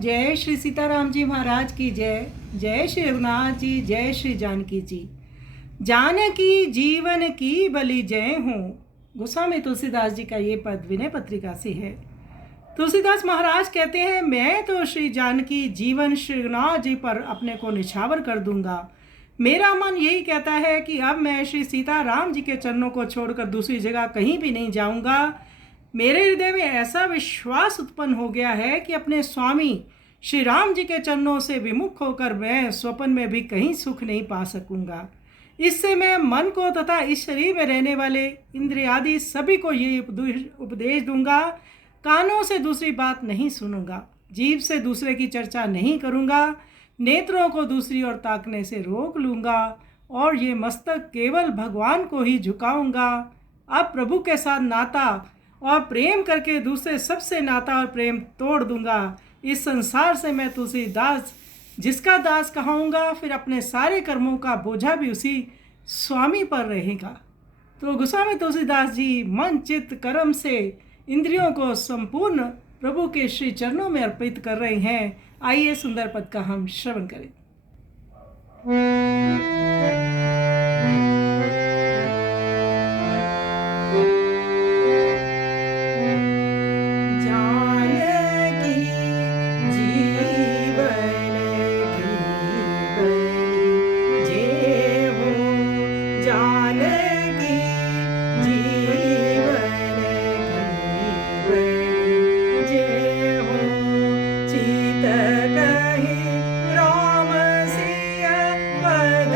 जय श्री सीताराम जी महाराज की जय। जय श्री रघुनाथ जी, जय श्री जानकी जी। जानकी जीवन की बलि जय हूँ। गोस्वामी तुलसीदास जी का ये पद विनय पत्रिका से है। तुलसीदास महाराज कहते हैं, मैं तो श्री जानकी जीवन श्री रघुनाथ जी पर अपने को निछावर कर दूंगा। मेरा मन यही कहता है कि अब मैं श्री सीताराम जी के चरणों को छोड़कर दूसरी जगह कहीं भी नहीं जाऊंगा। मेरे हृदय में ऐसा विश्वास उत्पन्न हो गया है कि अपने स्वामी श्री राम जी के चरणों से विमुख होकर मैं स्वप्न में भी कहीं सुख नहीं पा सकूंगा। इससे मैं मन को तथा इस शरीर में रहने वाले इंद्रियादि सभी को ये उपदेश दूंगा, कानों से दूसरी बात नहीं सुनूंगा, जीभ से दूसरे की चर्चा नहीं करूंगा, नेत्रों को दूसरी ओर ताकने से रोक लूंगा और ये मस्तक केवल भगवान को ही झुकाऊंगा। अब प्रभु के साथ नाता और प्रेम करके दूसरे सबसे नाता और प्रेम तोड़ दूंगा। इस संसार से मैं तुलसीदास जिसका दास कहूँगा, फिर अपने सारे कर्मों का बोझा भी उसी स्वामी पर रहेगा। तो गोस्वामी तुलसीदास जी मन चित्त कर्म से इंद्रियों को संपूर्ण प्रभु के श्री चरणों में अर्पित कर रहे हैं। आइए सुंदर पद का हम श्रवण करें। राम सिया पद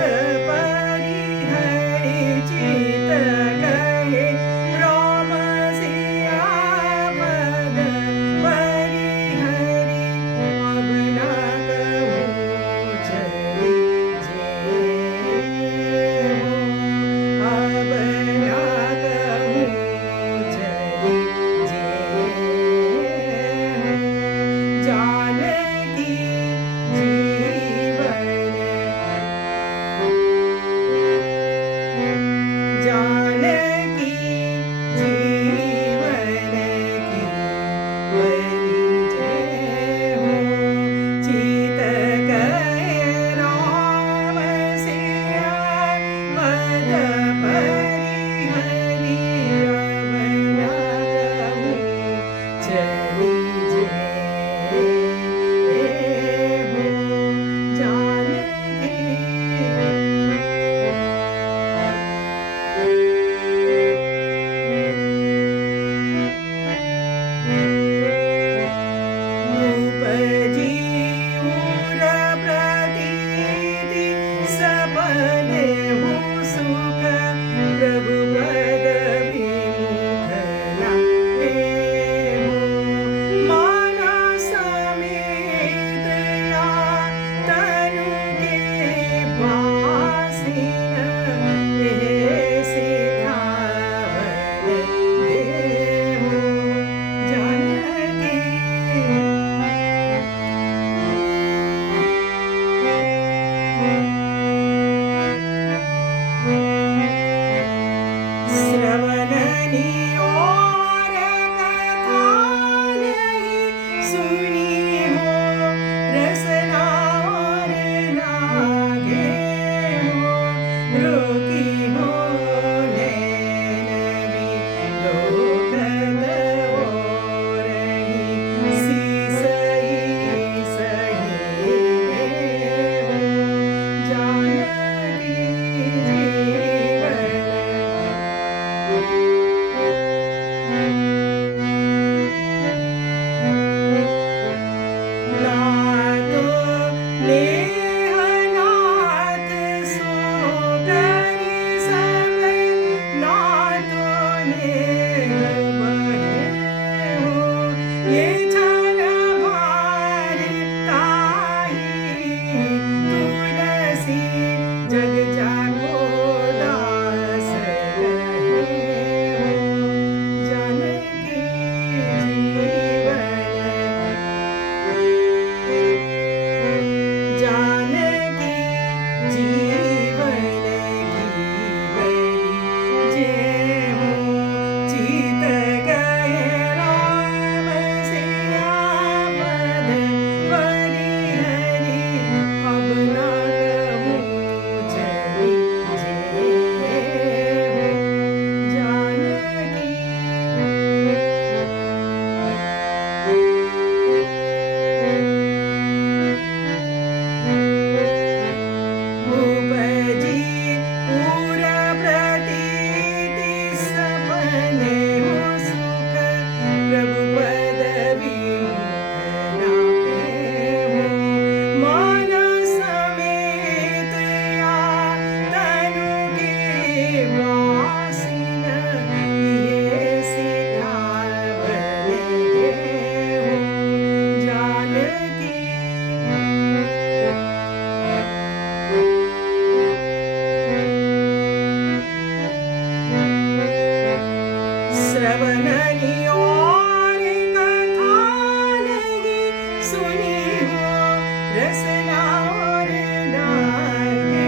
रसना और डाले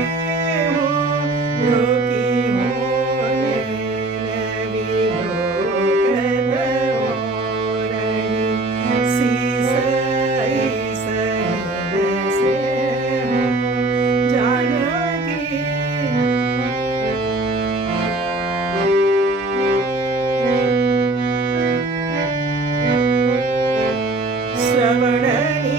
हो, रोकी हो नैन विलोकत हो रही, शीस सहन से हो जानकी। श्रवणनी